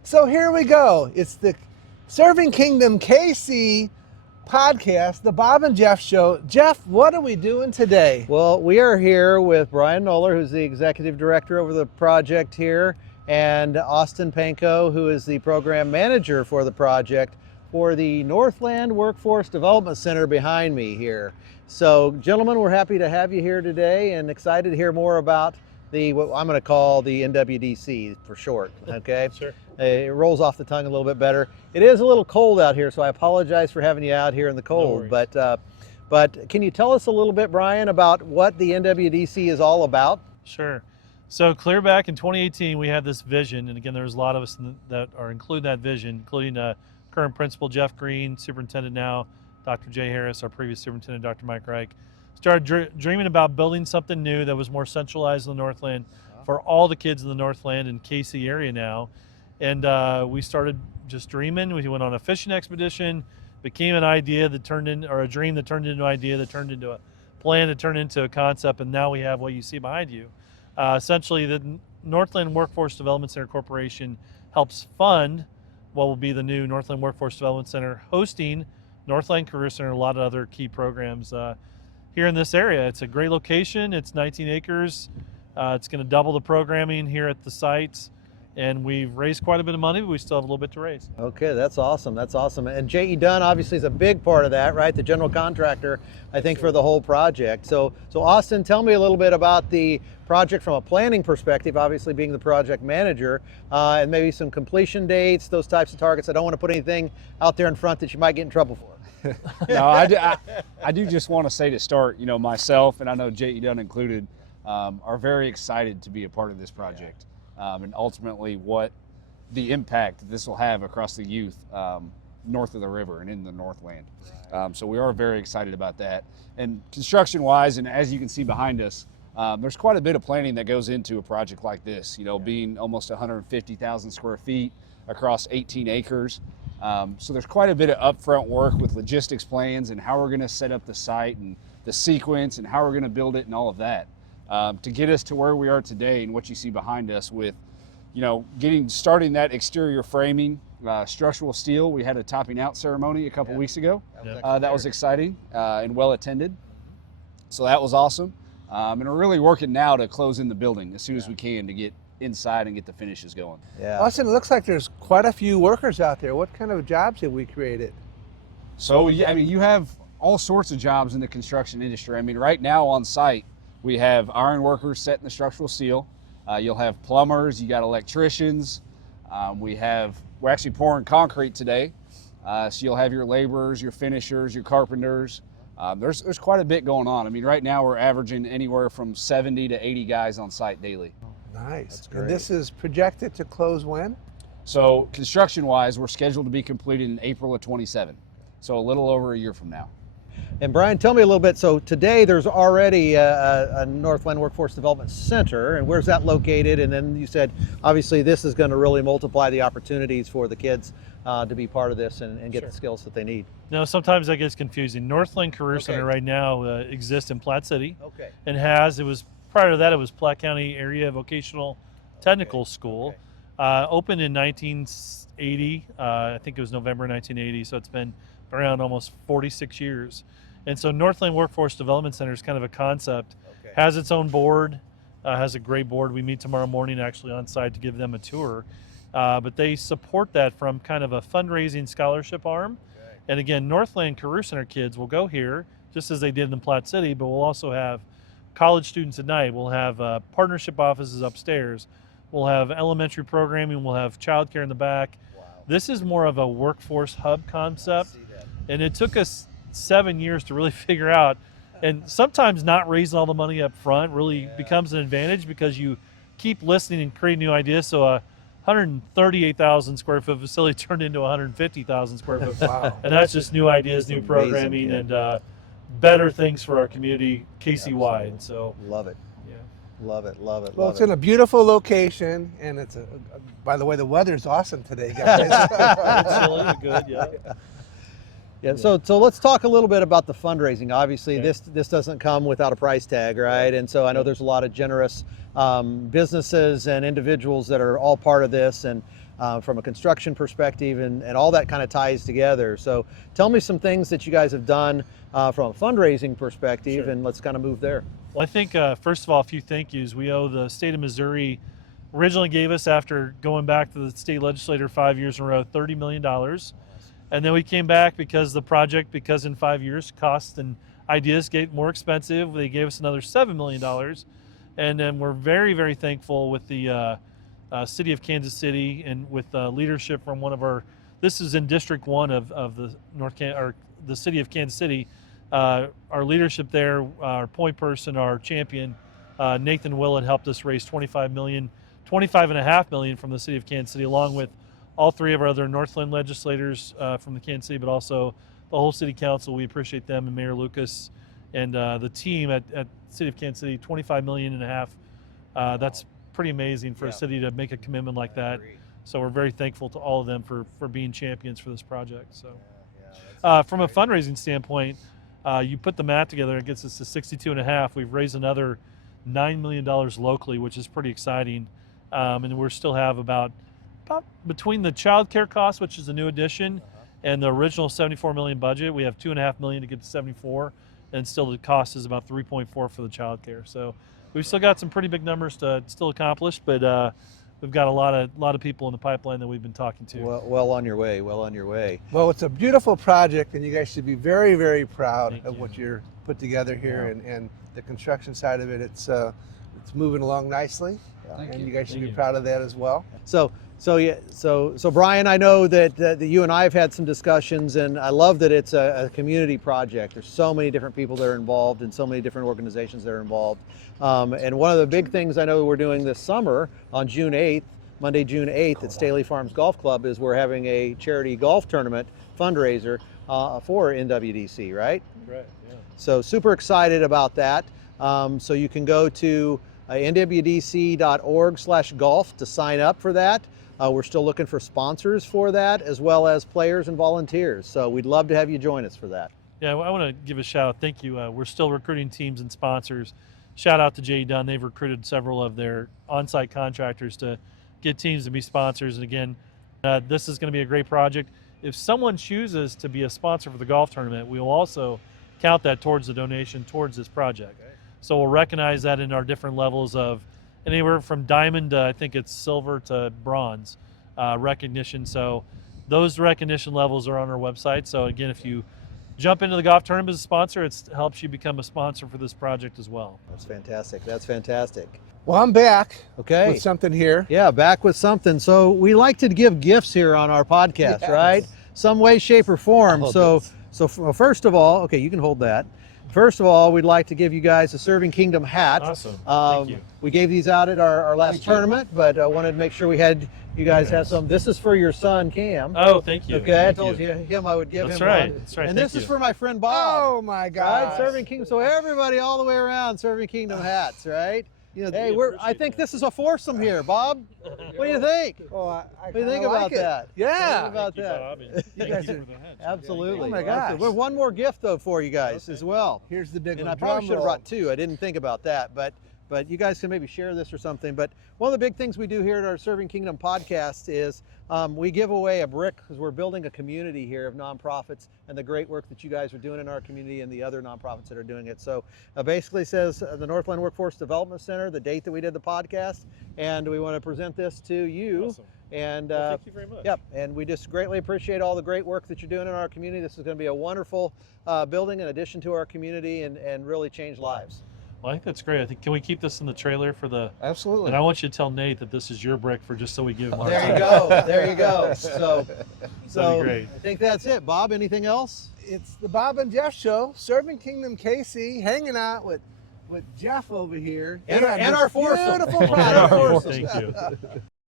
So here we go. It's the Serving Kingdom KC podcast, the Bob and Jeff Show. Jeff, what are we doing today? Well, we are here with Brian Noller, who's the executive director over the project here, and Austin Panko, who is the program manager for the project for the Northland Workforce Development Center behind me here. So, gentlemen, we're happy to have you here today and excited to hear more about what I'm going to call the NWDC for short, okay? Sure. It rolls off the tongue a little bit better. It is a little cold out here, so I apologize for having you out here in the cold. But can you tell us a little bit, Brian, about what the NWDC is all about? Sure. So clear back in 2018, we had this vision, and again, there's a lot of us that are including that vision, including current principal Jeff Green, superintendent now, Dr. Jay Harris, our previous superintendent, Dr. Mike Reich. Started dreaming about building something new that was more centralized in the Northland for all the kids in the Northland and KC area now. And we started just dreaming. We went on a fishing expedition, became an idea that turned into, or a dream that turned into an idea that turned into a plan that turned into a concept, and now we have what you see behind you. Essentially, the Northland Workforce Development Center Corporation helps fund what will be the new Northland Workforce Development Center, hosting Northland Career Center and a lot of other key programs here in this area. It's a great location. It's 19 acres. It's going to double the programming here at the site. And we've raised quite a bit of money, but we still have a little bit to raise. Okay, that's awesome. That's awesome. And J.E. Dunn obviously is a big part of that, right? The general contractor, I think, for the whole project. So Austin, tell me a little bit about the project from a planning perspective, obviously being the project manager, and maybe some completion dates, those types of targets. I don't want to put anything out there in front that you might get in trouble for. No, I do just want to say to start, myself, and I know J.E. Dunn included, are very excited to be a part of this project. And ultimately what the impact this will have across the youth north of the river and in the Northland. So we are very excited about that. And construction-wise, and as you can see behind us, there's quite a bit of planning that goes into a project like this, being almost 150,000 square feet across 18 acres. So there's quite a bit of upfront work with logistics plans and how we're going to set up the site and the sequence and how we're going to build it and all of that. To get us to where we are today and what you see behind us with, starting that exterior framing, structural steel. We had a topping out ceremony a couple weeks ago. That was exciting and well attended. So that was awesome. And we're really working now to close in the building as soon as we can to get inside and get the finishes going. Yeah. Austin, it looks like there's quite a few workers out there. What kind of jobs have we created? So, you have all sorts of jobs in the construction industry. Right now on site, we have iron workers setting the structural steel. You'll have plumbers, you got electricians. We're actually pouring concrete today. So you'll have your laborers, your finishers, your carpenters. There's quite a bit going on. Right now we're averaging anywhere from 70 to 80 guys on site daily. Nice. And this is projected to close when? So construction-wise, we're scheduled to be completed in April of 27. So a little over a year from now. And Brian, tell me a little bit. So today there's already a Northland Workforce Development Center, and where's that located? And then you said, obviously, this is going to really multiply the opportunities for the kids to be part of this and get the skills that they need. No, sometimes that gets confusing. Northland Career Center right now exists in Platte City. Okay. And prior to that, it was Platte County Area Vocational Technical School. Opened in 1980. I think it was November 1980, so it's been around almost 46 years. And so Northland Workforce Development Center is kind of a concept, has its own board, has a great board. We meet tomorrow morning actually on site to give them a tour. But they support that from kind of a fundraising scholarship arm. And again, Northland Career Center kids will go here, just as they did in Platte City, but we'll also have college students at night. We'll have partnership offices upstairs. We'll have elementary programming. We'll have childcare in the back. Wow. This is more of a workforce hub concept. And it took us 7 years to really figure out, and sometimes not raising all the money up front really becomes an advantage because you keep listening and creating new ideas. So a 138,000 square foot facility turned into 150,000 square foot. Wow. And that's just new ideas, new programming, and better things for our community KC-wide. So love it. Love it, love it. Well, it's in a beautiful location, and by the way, the weather's awesome today, guys. Absolutely good, yeah. Yeah, so let's talk a little bit about the fundraising. Obviously, this doesn't come without a price tag, right? And so I know there's a lot of generous businesses and individuals that are all part of this. And from a construction perspective, and all that kind of ties together. So tell me some things that you guys have done from a fundraising perspective, and let's kind of move there. Well, I think, first of all, a few thank yous. We owe the state of Missouri, originally gave us, after going back to the state legislature 5 years in a row, $30 million. And then we came back because in 5 years, costs and ideas get more expensive. They gave us another $7 million. And then we're very, very thankful with the city of Kansas City and with leadership from this is in District 1 of the city of Kansas City. Our leadership there, our point person, our champion, Nathan Willett, helped us raise $25.5 million from the city of Kansas City, along with all three of our other Northland legislators from the Kansas City, but also the whole city council. We appreciate them, and Mayor Lucas and the team at City of Kansas City. $25.5 million. That's pretty amazing for a city to make a commitment like that. So we're very thankful to all of them for being champions for this project. So from a fundraising standpoint, you put the math together, it gets us to 62.5. We've raised another $9 million locally, which is pretty exciting. And we still have about between the child care costs, which is a new addition, and the original $74 million budget, we have $2.5 million to get to 74, and still the cost is about 3.4 for the child care. So we've still got some pretty big numbers to still accomplish, but we've got a lot of people in the pipeline that we've been talking to. Well on your way, well on your way. Well, it's a beautiful project, and you guys should be very, very proud of what you're put together here, and the construction side of it. It's moving along nicely, and you guys should be proud of that as well. So Brian, I know that you and I have had some discussions, and I love that it's a community project. There's so many different people that are involved and so many different organizations that are involved. And one of the big things I know we're doing this summer on June 8th, Monday, June 8th at Staley Farms Golf Club, is we're having a charity golf tournament fundraiser for NWDC, right? Right, yeah. So super excited about that. So you can go to nwdc.org/golf to sign up for that. We're still looking for sponsors for that, as well as players and volunteers. So we'd love to have you join us for that. Yeah, I want to give a shout out. Thank you. We're still recruiting teams and sponsors. Shout out to J.E. Dunn. They've recruited several of their on-site contractors to get teams to be sponsors. And again, this is going to be a great project. If someone chooses to be a sponsor for the golf tournament, we will also count that towards the donation towards this project. Okay. So we'll recognize that in our different levels of anywhere from diamond to, I think it's silver to bronze recognition. So those recognition levels are on our website. So again, if you jump into the golf tournament as a sponsor, it helps you become a sponsor for this project as well. That's fantastic. That's fantastic. Well, I'm back with something here. Yeah, back with something. So we like to give gifts here on our podcast, right? Some way, shape, or form. So first of all, okay, you can hold that. First of all, we'd like to give you guys a Serving Kingdom hat. Awesome. Thank you. We gave these out at our last tournament, but I wanted to make sure you guys have some. This is for your son, Cam. Oh, thank you. Okay, I told you him I would give him one. That's right. And this is for my friend Bob. Oh my God. Right? Serving Kingdom. So everybody all the way around, Serving Kingdom hats, right? You know, hey, I think this is a foursome here, Bob. What do you think? Oh, what do you think about that? Yeah. Thank you, Bob, and You thank guys you are- for the hat. Absolutely. Oh my gosh. Absolutely. We have one more gift though for you guys as well. Here's the big And one. I probably Drum should have roll. brought two. I didn't think about that, but you guys can maybe share this or something. But one of the big things we do here at our Serving Kingdom podcast is we give away a brick because we're building a community here of nonprofits and the great work that you guys are doing in our community and the other nonprofits that are doing it. So basically says the Northland Workforce Development Center, the date that we did the podcast, and we want to present this to you. Awesome. And Thank you very much. Yep, and we just greatly appreciate all the great work that you're doing in our community. This is going to be a wonderful building in addition to our community and really change lives. Well, I think that's great. I think, can we keep this in the trailer for the? Absolutely. And I want you to tell Nate that this is your brick for just so we give him. There you go. There you go. So That'd be great. I think that's it. Bob, anything else? It's the Bob and Jeff Show, Serving Kingdom KC, hanging out with Jeff over here. And our this foursome. beautiful And our project. foursome. Thank you.